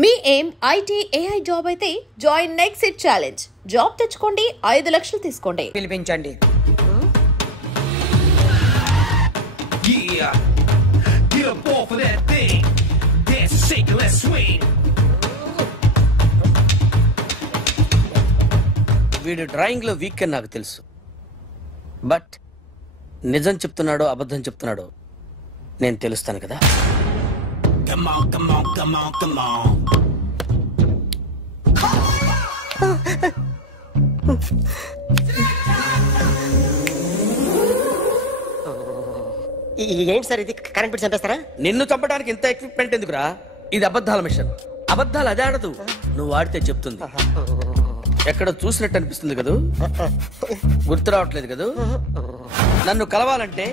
మీ ఏం IT AI job అయితే join next it challenge. Job తెచ్చుకోండి, 5 లక్షలు తీసుకోండి. పిలిపించండి. వీడు డ్రాయింగ్ లో వీక్ అని నాకు తెలుసు, బట్ నిజం చెప్తున్నాడో అబద్ధం చెప్తున్నాడో నేను తెలుస్తాను కదా. Come on, come on, come on, come on. ఏంటి సార్ ఇది? కరెంట్ బిల్ చంపేస్తారా? నిన్ను చంపడానికి ఇంత ఎక్విప్మెంట్ ఎందుకురా? ఇది అబద్ధాల మిషన్. అబద్ధాలు అదే ఆడదు, నువ్వు వాడితే చెప్తుంది. ఎక్కడ చూసినట్టు అనిపిస్తుంది కదూ, గుర్తు రావట్లేదు కదూ. నన్ను కలవాలంటే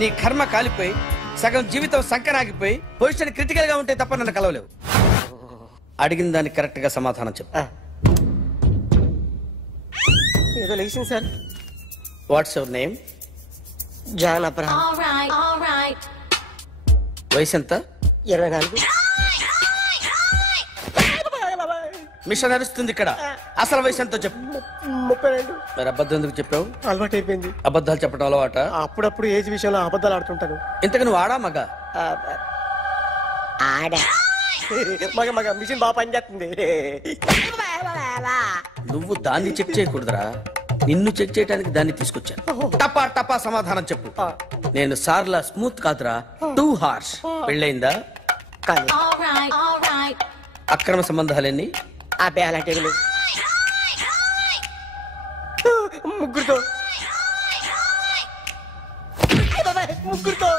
నీ కర్మ కాలిపోయి సగం జీవితం సంకరాగిపోయి పొజిషన్ క్రిటికల్ గా ఉంటే తప్ప నన్ను కలవలేవు. అడిగిన దానికి కరెక్ట్ గా సమాధానం చెప్పు. ఏదో లేచింది sir. What's your name? John Abraham. వయసు ఎంత? 24. మిషన్ నడుస్తుంది ఇక్కడ. అసలు వయసు ఎంతో చెప్పు. 32. మరి అబద్ధం ఎందుకు చెప్పావు? అలవాటు అయిపోయింది. అబద్ధాలు చెప్పడం అలవాట? అప్పుడప్పుడు ఏజ్ విషయంలో అబద్ధాలు ఆడుతుంటాను. ఇంతకు నువ్వు ఆడా మగ? ఆడా. మగ మగ మిషన్ బాగా పనిచేస్తుంది. నువ్వు దాన్ని చెక్ చేయకూడదురా, నిన్ను చెక్ చేయడానికి దాన్ని తీసుకొచ్చాను. టపా టపా సమాధానం చెప్పు. నేను సార్లా స్మూత్ కాదురా, టూ హార్ష్. పెళ్ళయిందా? కానీ అక్రమ సంబంధాలన్నీ? అబ్బే అలాంటివి లేవు. ముగ్గురుతో ముగ్గురుతో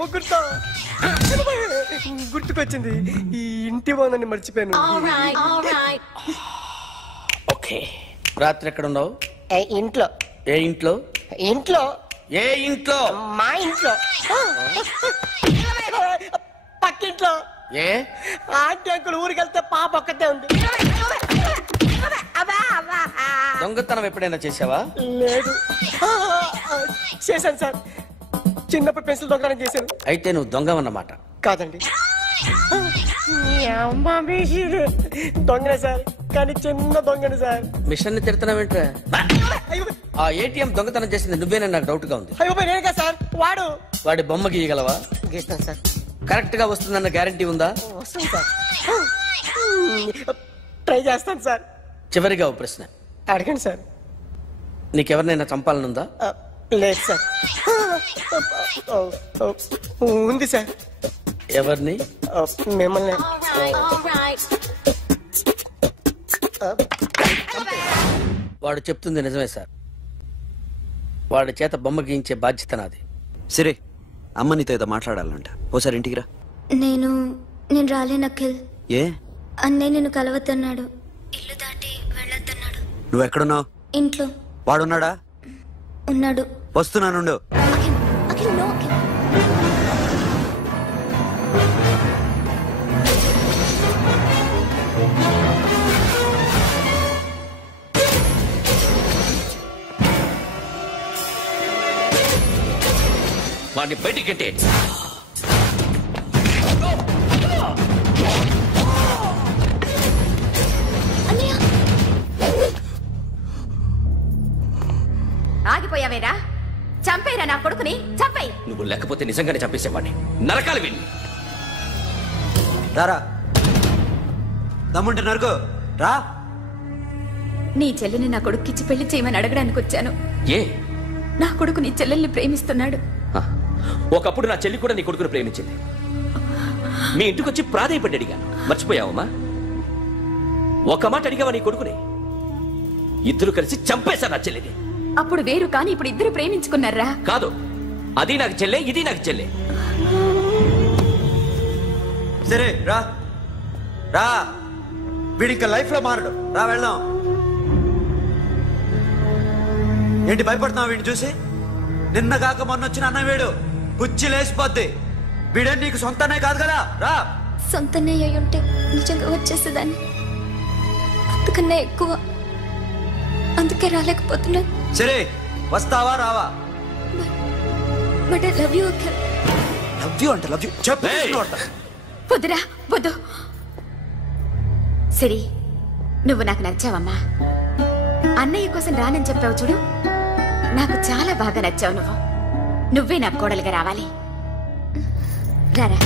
ముగ్గురుతో గుర్తుకొచ్చింది. ఈ ఇంటి వాళ్ళని మర్చిపోయాను. ఓకే, రాత్రి ఎక్కడ ఉన్నావు? ఇంట్లో. ఏ ఇంట్లో? ఇంట్లో. ఏ ఇంట్లో? మా ఇంట్లో. పక్కింట్లో. ఏ ఆంటీ అంకుల్ ఊరికి వెళ్తే పాప ఒక్కతే ఉంది. దొంగతనం ఎప్పుడైనా చేసావా? లేదు. చేశాను సార్, చిన్నప్పుడు పెన్సిల్ దొంగతనం చేశాను. అయితే నువ్వు దొంగవన్నమాట. కాదండి, దొంగనే సార్, కానీ చిన్న దొంగని సార్. మిషన్ ని తిడుతున్నావేంట్రా? ఆ ఏటీఎం దొంగతనం చేసింది నువ్వేనని నాకు డౌట్ గా ఉంది. అయ్యో నేనుగా సార్. వాడి బొమ్మ గీయగలవా? గీస్తాను సార్. కరెక్ట్ గా వస్తుందన్న గ్యారంటీ ఉందా? వస్తాను సార్, ట్రై చేస్తాను సార్. చివరిగా ఓ ప్రశ్న అడగండి సార్. నీకెవరినైనా చంపాలనుందా? లేదు సార్. ఉంది సార్. ఎవరిని? మిమ్మల్ని. వాడు చెప్తుంది నిజమే సార్. వాడి చేత బొమ్మ గీయించే బాధ్యత నాది. సరే, అమ్మ నీతో ఏదో మాట్లాడాలంట. ఓసారి ఇంటికి రా. నేను రాలేను అఖిల్. ఏ? అన్నయ్య నిన్ను కలవద్దన్నాడు, ఇల్లు దాటి వెళ్ళొద్దన్నాడు. నువ్వు ఎక్కడున్నావు? ఇంట్లో. వాడున్నాడా? ఉన్నాడు. వస్తున్నానుండు. అఖిల్ నో అఖిల్. వాడిని బయటికి ఆగిపోయావేరా? చంపేరా నా కొడుకుని, చంపేయి. నువ్వు లేకపోతే నిజంగానే చంపేసేవాడిని. నరకాలి విని. రారా, దమ్ముంటే నరుకు రా. నీ చెల్లిని నా కొడుక్కిచ్చి పెళ్లి చేయమని అడగడానికి వచ్చాను. ఏ? నా కొడుకు నీ చెల్లెల్ని ప్రేమిస్తున్నాడు. ఒకప్పుడు నా చెల్లి కూడా నీ కొడుకును ప్రేమించింది. మీ ఇంటికి వచ్చి ప్రాధాయపడి అడిగాను, మర్చిపోయావమ్మా? ఒక మాట అడిగావా నీ కొడుకుని? ఇద్దరు కలిసి చంపేశారు నా చెల్లిని. అప్పుడు వేరు, కానీ ఇప్పుడు ఇద్దరు ప్రేమించుకున్నారా? కాదు, అది నాకు చెల్లె, ఇది నాకు చెల్లె. సరే రా రా, వీడి ఇంకా లైఫ్ లో మారడు. రా వెళ్దాం. ఏంటి భయపడుతున్నావు వీడిని చూసి? నిన్న కాక మొన్న వచ్చిన అన్న వీడు పుచ్చి లేసిపోద్ది. వీడే నీకు సొంతనే కాదు కదా. రా. సొంతనే అయి ఉంటే నిజంగా వచ్చేసేదాన్ని, అంతకన్నా ఎక్కువ. అందుకే రాలేకపోతున్నా. సరే, వస్తావా రావా? But I love you Akhil. Love you అంటే లవ్ యూ చెప్పు. వద్దురా వద్దు. సరే, నువ్వు నాకు నచ్చావమ్మా. అన్నయ్య కోసం రానని చెప్పావు చూడు, నాకు చాలా బాగా నచ్చావు. నువ్వే నాకు కోడలుగా రావాలి. రారా.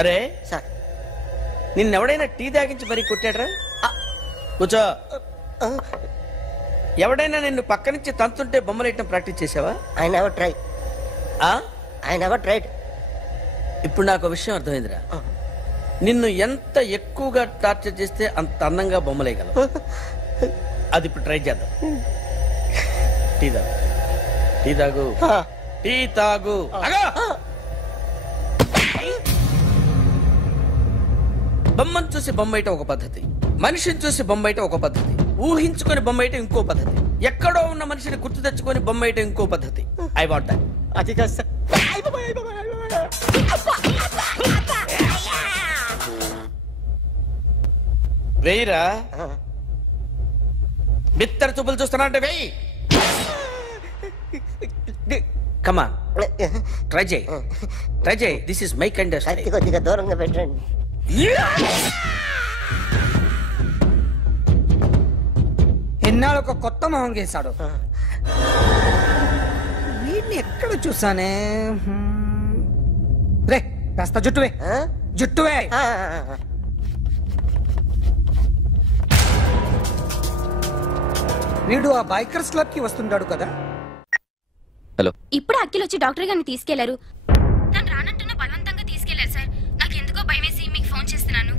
అరే సార్, నిన్నెవడైనా టీ తాగించి మరీ కొట్టాడ్రా? కూర్చో. ఎవడైనా నిన్ను పక్క నుంచి తంతుంటే బొమ్మలేయటం ప్రాక్టీస్ చేసావా? I never try. I never tried. ఇప్పుడు నాకు విషయం అర్థమైందిరా. నిన్ను ఎంత ఎక్కువగా టార్చర్ చేస్తే అంత అందంగా బొమ్మలేయగలవు. అది ఇప్పుడు ట్రై చేద్దాం. టీ తాగు, టీ తాగు, టీ తాగు. బొమ్మను చూసి బొమ్మయటం ఒక పద్ధతి, మనిషిని చూసి బొమ్మయటం ఒక పద్ధతి, ఊహించుకొని బొమ్మయటం ఇంకో పద్ధతి, ఎక్కడో ఉన్న మనిషిని గుర్తు తెచ్చుకొని బొమ్మయటం ఇంకో పద్ధతి. I want that. అది కాదు సార్. వెయ్యిరా. బిత్తర చూపులు చూస్తున్నా అంటే వెయ్యి. కమాన్, ట్రై చేయి, ట్రై చేయి. This is my kind of style. కొద్దిగా దూరంగా పెట్టండి. ఎన్నాళ్ళు ఒక కొత్త మొహం గీశాడు. వీడిని ఎక్కడ చూసానే? రే కాస్త జుట్టువే, జుట్టువే. వీడు ఆ బైకర్స్ క్లబ్ కి వస్తుంటాడు కదా. హలో, ఇప్పుడు అఖిల్ వచ్చి డాక్టర్ గారిని తీసుకెళ్లారు. తను రానంటున్న బలవంతంగా తీసుకెళ్లారు సార్. నాకు ఎందుకో భయం వేసి మీకు ఫోన్ చేస్తున్నాను.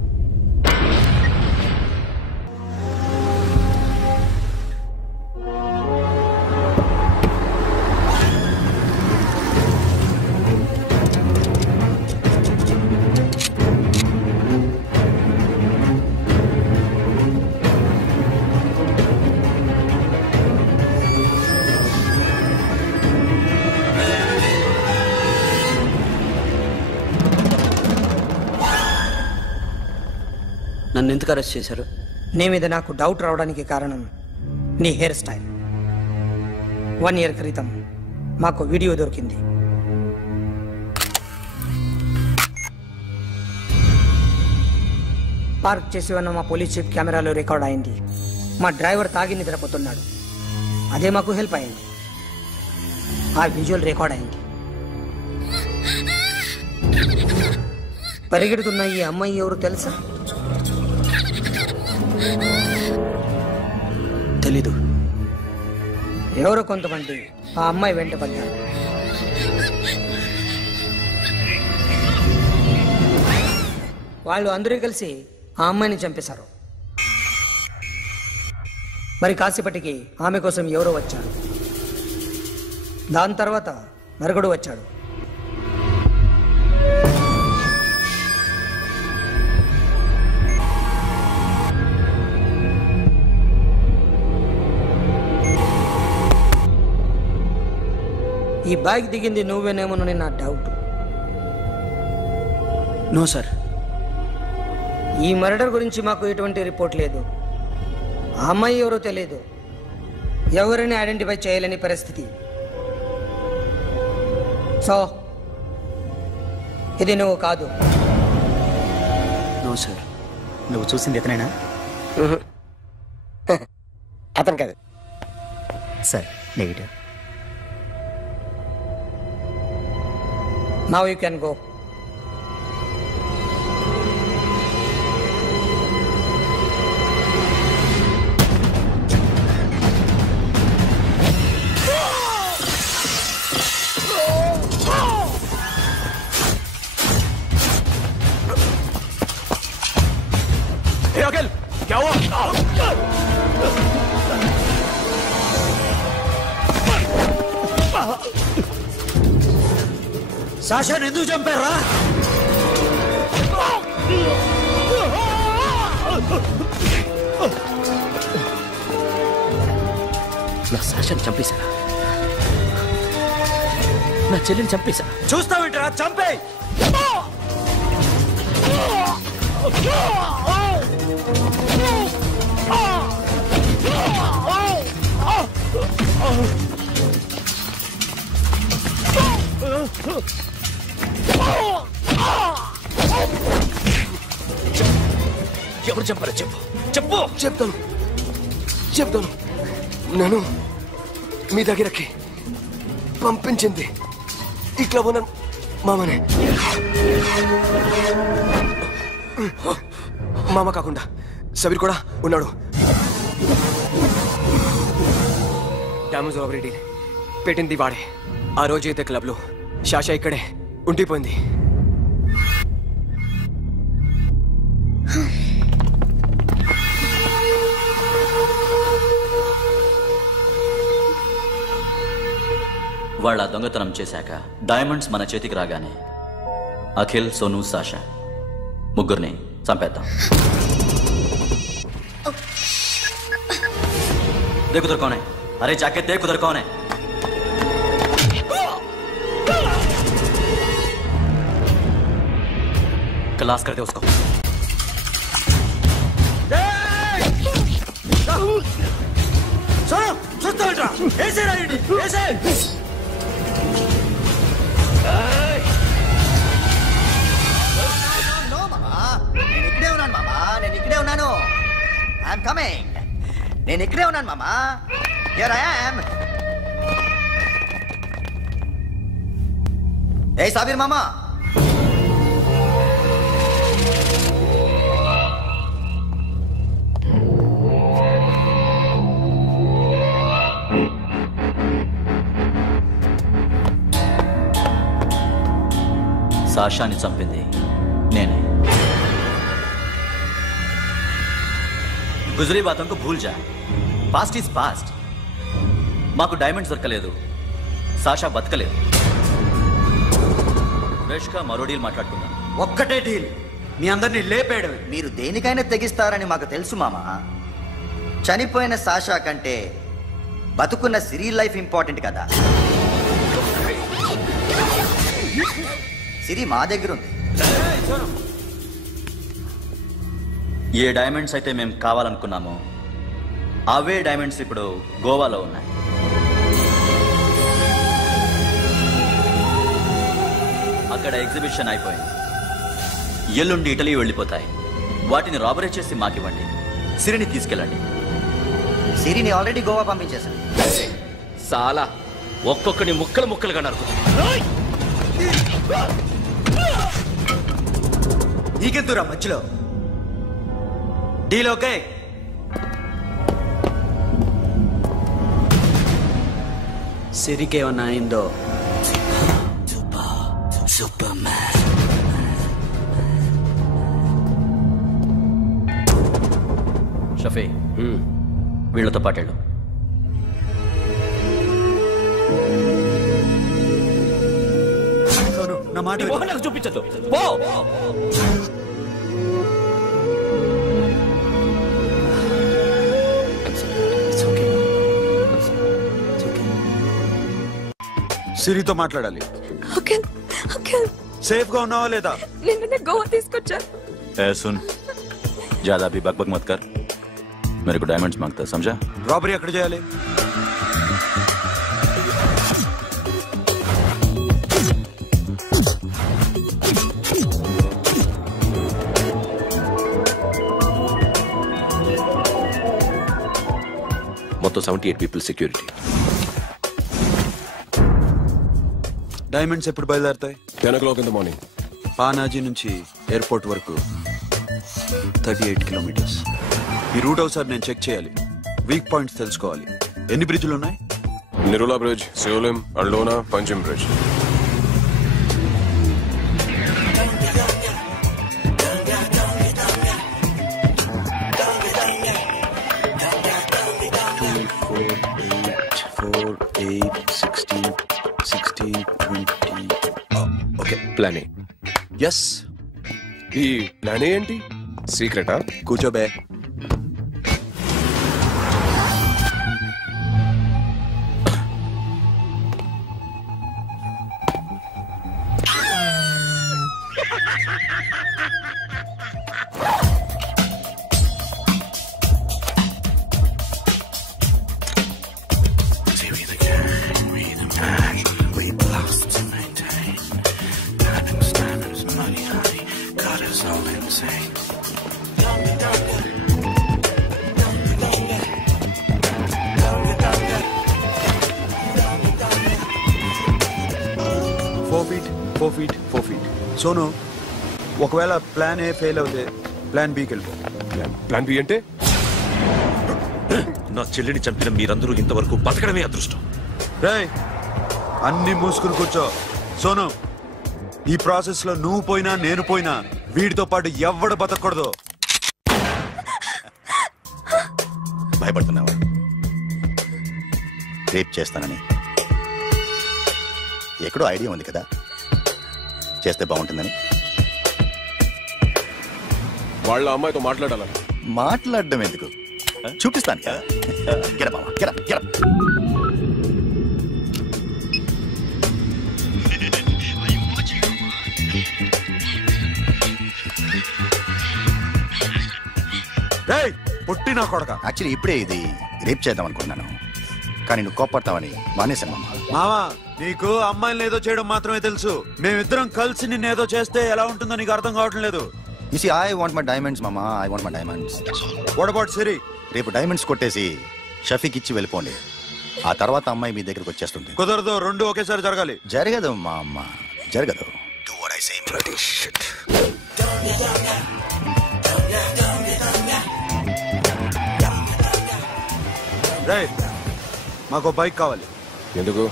నన్ను ఎందుకు అరెస్ట్ చేశారు? నీ మీద నాకు డౌట్ రావడానికి కారణం నీ హెయిర్ స్టైల్. 1 year క్రితం మాకు వీడియో దొరికింది. పార్క్ చేసి ఉన్న మా పోలీస్ జీప్ కెమెరాలో రికార్డ్ అయింది. మా డ్రైవర్ తాగి నిద్రపోతున్నాడు. అదే మాకు హెల్ప్ అయింది. ఆ విజువల్ రికార్డ్ అయింది. పరిగెడుతున్న ఈ అమ్మాయి ఎవరు తెలుసా? తెలీదు. ఎవరో కొంతమంది ఆ అమ్మాయి వెంట పడ్డారు. వాళ్ళు అందరూ కలిసి ఆ అమ్మాయిని చంపేశారు. మరి కాసేపటికి ఆమె కోసం ఎవరో వచ్చారు. దాని తర్వాత మరొకడు వచ్చాడు. ఈ బైక్ దిగింది నువ్వేనేమోనని నా డౌట్. No sir. ఈ మర్డర్ గురించి మాకు ఎటువంటి రిపోర్ట్ లేదు. ఆ అమ్మాయి ఎవరో తెలియదు. ఎవరిని ఐడెంటిఫై చేయలేని పరిస్థితి. సో ఇది నువ్వు కాదు. No sir. నువ్వు చూసింది ఇతనేనా? అతను కాదు sir. Negative. Now you can go. Hey, Akhil, क्या हुआ? సాషాని ఎందుకు చంపారా? నా సాషాని చంపేశారా? నా చెల్లిని చంపేశా. చూస్తావేంట్రా? చంపే. Oh! ఎప్పుడు చెప్పారో చెప్పు చెప్పు. చెప్తాను నన్ను మీ దగ్గరకి పంపించింది ఈ క్లబ్ ఓనర్ మామనే. మామ కాకుండా సబీర్ కూడా ఉన్నాడు. డ్యామేజ్ ఆల్రెడీ పెట్టింది వాడే. ఆ రోజు అయితే క్లబ్లో శాషా ఇక్కడే ఉండిపోయింది. వాళ్ళ దొంగతనం చేశాక డైమండ్స్ మన చేతికి రాగానే అఖిల్, సోను, సాషా ముగ్గురిని చంపేద్దాం. देख उधर कौन है? अरे जाके देख उधर कौन है? क्लास करते उसको. सुनो सुस्त बैठा ऐसे राइडी ऐसे नो मामा నేను ఇక్కడే ఉన్నాను మామా నేను ఇక్కడే ఉన్నాను ఐ యామ్ కమింగ్ నేను ఇక్కడే ఉన్నాను మామా here I am a Sabir మామా సాషాని చంపింది నేనే. గుజరీ బాతం కు భూల్ జా. Past is past. మాకు డైమండ్స్ దొరకలేదు, సాషా బతకలేదు. ఫ్రెష్గా మరో డీల్ మాట్లాడుకుందాం. ఒక్కటే డీల్, మీ అందరినీ లేపేయడం. మీరు దేనికైనా తెగిస్తారని మాకు తెలుసు మామా. చనిపోయిన సాషా కంటే బతుకున్న సిరీ లైఫ్ ఇంపార్టెంట్ కదా. సిరి మా దగ్గర ఉంది. ఏ డైమండ్స్ అయితే మేము కావాలనుకున్నామో అవే డైమండ్స్ ఇప్పుడు గోవాలో ఉన్నాయి. అక్కడ ఎగ్జిబిషన్ అయిపోయింది. ఎల్లుండి ఇటలీ వెళ్ళిపోతాయి. వాటిని రాబరీ చేసి మాకివ్వండి. సిరిని తీసుకెళ్ళండి. సిరిని ఆల్రెడీ గోవా పంపించేశాను. సాలా ఒక్కొక్కని ముక్కలు ముక్కలుగా నరుకు. నీకెందురా మధ్యలో? Deal okay? సిరికేమన్నా అయిందో? షఫీ వీళ్ళతో పాటేళ్ళు. నా మాట చూపించదు. పో. సిరితో మాట్లాడాలి. సేఫ్ గా ఉన్నావా లేదా? నిన్న గోవా తీసుకొచ్చారు. सुन ज्यादा भी बकबक मत कर. मेरे को डायमंड्स मांगता है, समझा? रॉबरी ఎక్కడ చేయాలి? మొత్తం 78 పీపుల్ సెక్యూరిటీ. డైమండ్స్ ఎప్పుడు బయలుదేరుతాయి? 10 o'clock in the morning. Panaji నుంచి ఎయిర్పోర్ట్ వరకు 38 కిలోమీటర్స్. ఈ రూట్ ఒకసారి నేను చెక్ చేయాలి. వీక్ పాయింట్స్ తెలుసుకోవాలి. ఎన్ని బ్రిడ్జ్లు ఉన్నాయి? నిరులా bridge, సియోలిం, అల్డోనా, Panjim bridge. Plan A. Yes. ఈ ప్లాన్ ఏంటి? సీక్రెటా? కూర్చోబే. Diamonds, money, honey, God is all insane. Sonu, ఒకవేళ ప్లాన్ ఏ ఫెయిల్ అవుతే ప్లాన్ బికి వెళ్ళిపో. ప్లాన్ బి అంటే? నా చెల్లిని చంపిన మీరందరూ ఇంతవరకు బతకడమే అదృష్టం. రేయ్, అన్ని మూసుకుని కూర్చో. సోను, ఈ ప్రాసెస్ లో నువ్వు పోయినా నేను పోయినా వీడితో పాటు ఎవ్వడు బతకూడదు. భయపడుతున్నావా? రేప్ చేస్తానని ఎక్కడో ఐడియా ఉంది కదా, చేస్తే బాగుంటుందని. వాళ్ళ అమ్మాయితో మాట్లాడాలని. మాట్లాడడం ఎందుకు, చూపిస్తాను కదా. గెర బావా, గెర గెర. పుట్టి నా కొడక. యాక్చువల్లీ ఇప్పుడే ఇది రేప్ చేద్దాం అనుకున్నాను, కానీ నువ్వు కోపడతావని మానేశాను మామ. మావా, నీకు అమ్మాయిలను ఏదో చేయడం మాత్రమే తెలుసు. మేమిద్దరం కలిసి నిన్ను ఏదో చేస్తే ఎలా ఉంటుందో నీకు అర్థం కావటం లేదు. You see, I want my diamonds, mama. I want my diamonds. What about Siri? రేపు డైమండ్స్ కొట్టేసి షఫీకి ఇచ్చి వెళ్ళిపోండి. ఆ తర్వాత అమ్మాయి మీ దగ్గరికి వచ్చేస్తుంది. కుదరదు, రెండు ఒకేసారి జరగాలి. జరగదు మా అమ్మ, జరగదు. Do what I say, bloody shit. Right, మాకు బైక్ కావాలి. ఎందుకు?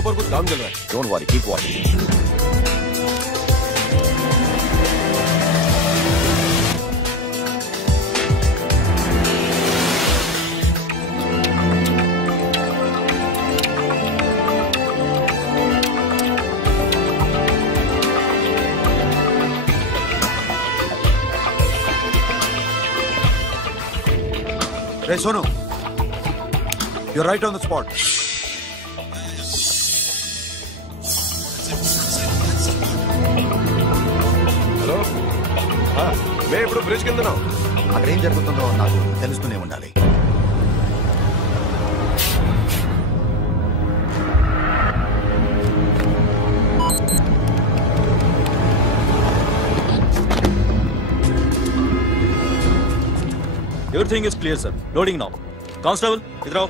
ऊपर कुछ काम चल रहा है. Don't worry, keep watching. Hey, Sonu, you're right on the spot. मैं ఇప్పుడు బ్రిడ్జ్ కింద ఉన్నాను. అక్కడ ఏం జరుగుతుందో నాకు తెలుస్తూనే ఉండాలి. Everything is clear, sir. Loading now. Constable, idhar aao.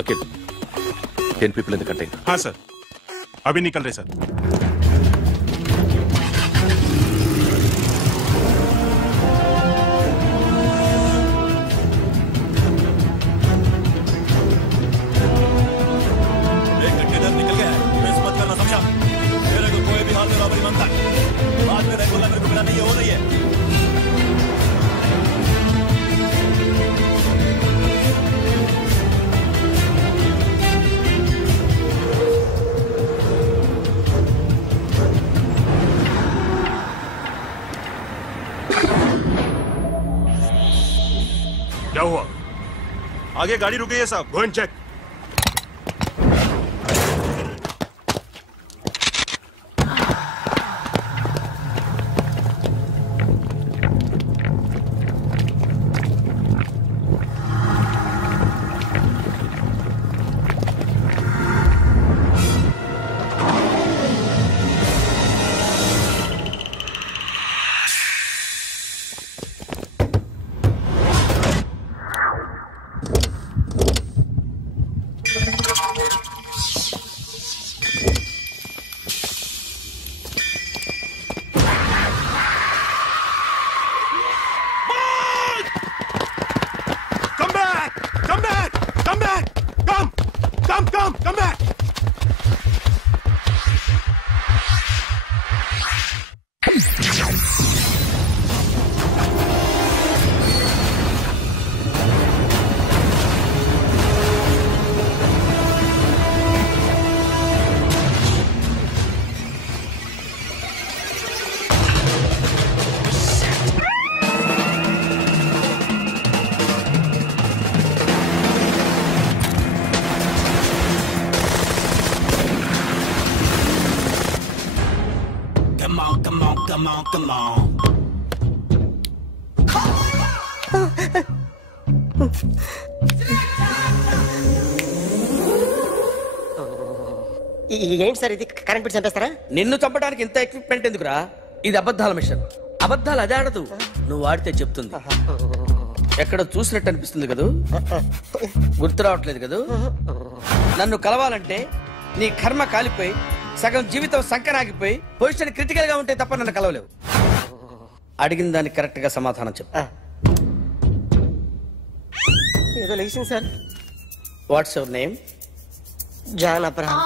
Akhil, 10 people in the container. हाँ सर, अभी निकल रहे सर. एक कंटेनर निकल गया है. मिस मत करना, समझा? मेरे को कोई भी हाल में रॉबरी मांगता है. बाद में रेगुलर मेरे को मिला नहीं हो रही है. क्या हुआ? आगे गाड़ी रुक गई है साहब. Go and check. come on, come on. ఏంటి సార్ ఇది కరెంట్ బిల్ చంపేస్తారా? నిన్ను చంపడానికి ఇంత ఎక్విప్మెంట్ ఎందుకురా? ఇది అబద్ధాల మిషన్. అబద్ధాలు అదే ఆడదు, నువ్వు ఆడితే చెప్తుంది. ఎక్కడ చూసినట్టు అనిపిస్తుంది కదూ? గుర్తు రావట్లేదు కదూ? నన్ను కలవాలంటే నీ కర్మ కాలిపోయి సగం జీవితం సంకనాగిపోయి పొజిషన్ క్రిటికల్ గా ఉంటే తప్ప నన్ను కలవలేవు. అడిగిన దానికి కరెక్ట్ గా సమాధానం చెప్పు. ఏదో లేచింది sir. What's your name? John Abraham.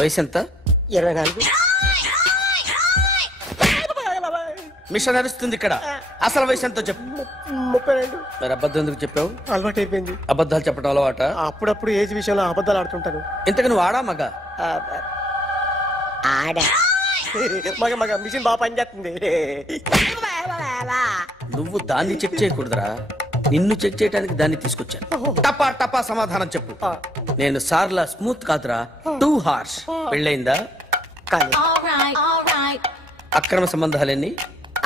వయసు ఎంత? 24. మిషన్ నడుస్తుంది ఇక్కడ. అసలు వయసు ఎంతో చెప్పు. 32. మరి అబద్ధం ఎందుకు చెప్పావు? అలవాటు అయిపోయింది. అబద్ధాలు చెప్పడం అలవాట? అప్పుడప్పుడు ఏజ్ విషయంలో అబద్ధాలు ఆడుతుంటాను. ఇంతకు నువ్వు ఆడా మగ? ఆడా. మగ మిషన్ బాగా పనిచేస్తుంది. నువ్వు దాన్ని చెక్ చేయకూడదురా, నిన్ను చెక్ చేయడానికి దాన్ని తీసుకొచ్చాను. టపా టపా సమాధానం చెప్పు. నేను సార్లా స్మూత్ కాదురా, టూ హార్ష్. పెళ్ళైందా? అక్రమ సంబంధాలన్నీ?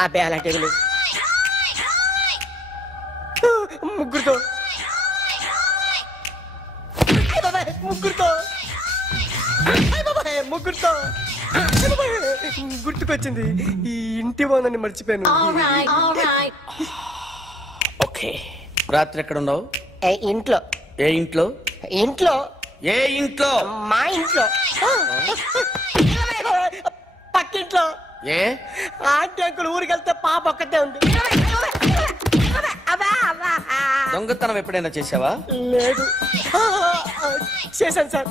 అబ్బే అలాంటివి లేవు. ముగ్గురుతో గుర్తుకొచ్చింది. ఈ ఇంటి బాగుందని మర్చిపోయాను. ఓకే. రాత్రి ఎక్కడ ఉన్నావు? ఇంట్లో. ఏ ఇంట్లో? ఇంట్లో. ఏ ఇంట్లో? మా ఇంట్లో. పక్కింట్లో. ఏ ఆంటీ అంకుల్ ఊరికి వెళ్తే పాప ఒక్కతే ఉంది. దొంగతనం ఎప్పుడైనా చేసావా? లేదు. చేశాను సార్,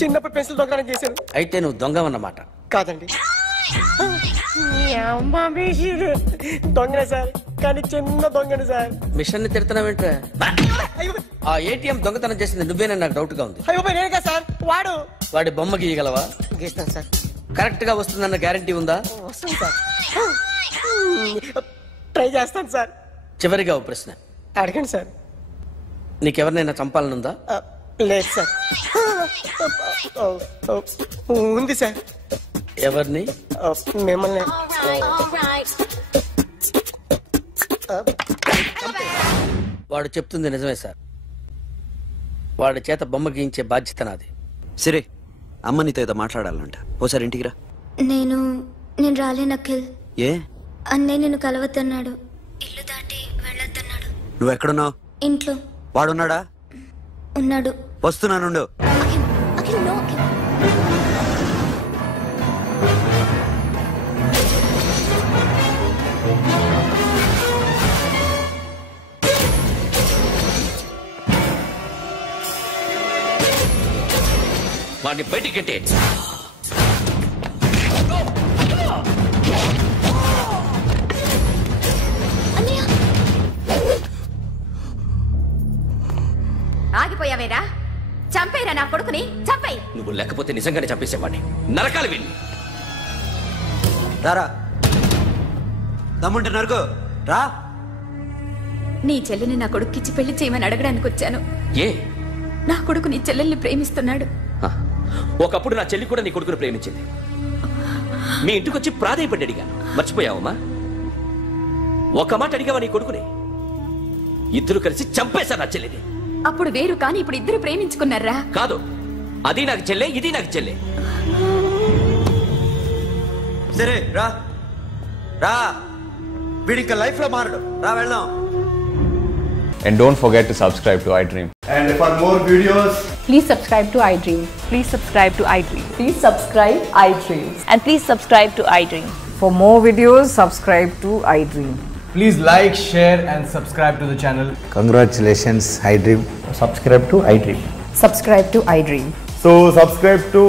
చిన్నప్పుడు పెన్సిల్ దొంగతనం చేశాను. అయితే నువ్వు దొంగవన్నమాట. కాదండి, దొంగనే సార్, కానీ చిన్న దొంగని సార్. మిషన్ ని తిడుతున్నావేంట్రా? ఆ ఏటీఎం దొంగతనం చేసింది నువ్వేనని నాకు డౌట్ గా ఉంది. అయ్యో నేనే సార్. వాడి బొమ్మ గీయగలవా? గీస్తాను సార్. కరెక్ట్ గా వస్తుందన్న గ్యారంటీ ఉందా? వస్తుంది సార్, ట్రై చేస్తాను సార్. చివరిగా ఓ ప్రశ్న అడగండి సార్. నీకెవరినైనా చంపాలనుందా? లేదు సార్. ఉంది సార్. ఎవరిని? మిమ్మల్ని. వాడు చెప్తుంది నిజమే సార్. వాడి చేత బొమ్మ గీయించే బాధ్యత నాది. సరే, అమ్మ నీతో ఏదో మాట్లాడాలంట. ఓసారి ఇంటికి రా. నేను రాలేను అఖిల్. ఏ? అన్నయ్య నిన్ను కలవద్దన్నాడు. ఇల్లు దాటి వెళ్ళొద్దన్నాడు. నువ్వు ఎక్కడున్నావు? ఇంట్లో. వాడున్నాడా? ఉన్నాడు. వస్తున్నానుండు. అఖిల్ నో. వాడిని బయటికి గెట్టే. ఆగిపోయావేరా? చంపేరా నా కొడుకుని, చంపేయ్. నువ్వు లేకపోతే నిజంగానే చంపేసేవాడిని. నరకాలి వీణ్ణి. రారా, దమ్ముంటే నరుకు రా. నీ చెల్లిని నా కొడుక్కిచ్చి పెళ్లి చేయమని అడగడానికి వచ్చాను. ఏ? నా కొడుకు నీ చెల్లెల్ని ప్రేమిస్తున్నాడు. ఒకప్పుడు నా చెల్లి కూడా నీ కొడుకును ప్రేమించింది. మీ ఇంటికి వచ్చి ప్రాధేయపడి అడిగాను. మర్చిపోయావమ్మా? ఒక మాట అడిగావా నీ కొడుకుని? ఇద్దరు కలిసి చంపేశారు నా చెల్లిని. అప్పుడు వేరు, కానీ ఇప్పుడు ఇద్దరు ప్రేమించుకున్నారా? కాదు, అది నాకు చెల్లె, ఇది నాకు చెల్లె. సరే రా రా, వీడికి లైఫ్ లో మారడు. రా వెళ్దాం. And don't forget to subscribe to iDream. And for more videos, please subscribe to iDream. Please subscribe to iDream. Please subscribe iDream. And please subscribe to iDream. For more videos, subscribe to iDream. please like, share and subscribe to the channel. Congratulations, iDream. Subscribe to iDream. Subscribe to iDream. So subscribe to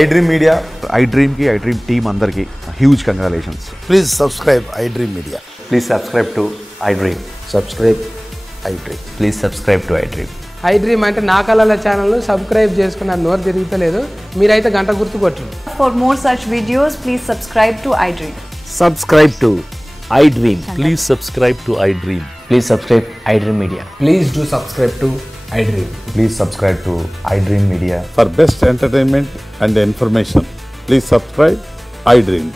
iDream Media. iDream ki iDream team andarki huge congratulations. Please subscribe iDream Media. Please subscribe to iDream. Subscribe iDream. Please subscribe to iDream. iDream అంటే నా కళల channel subscribe చేసుకున్న నోరు తిరుగుతలేదు. మీరైతే గంట గుర్తు కొట్టండి. For more such videos, please subscribe to iDream. Subscribe to iDream. Please subscribe to iDream. Please subscribe iDream Media. Please do subscribe to iDream. Please subscribe to iDream Media. For best entertainment and information, please subscribe I Dream.